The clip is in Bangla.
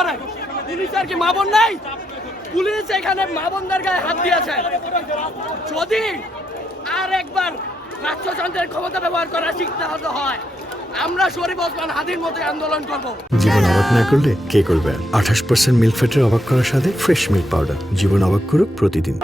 করে। পুলিশ আর কি মা বোন নাই? পুলিশ এখানে মা বোনদের গায়ে হাত দিয়েছে। যদি আর একবার রাষ্ট্রযন্ত্রের ক্ষমতা ব্যবহার করা শিখতে হতে হয়, আমরা শরীফ ওসমান হাদির মতো আন্দোলন করব। জীবন অবাক না করলে কে করবে? 28% মিল্ক ফ্যাটের অবাক করার সাথে ফ্রেশ মিল্ক পাউডার। জীবন অবাক করুক প্রতিদিন।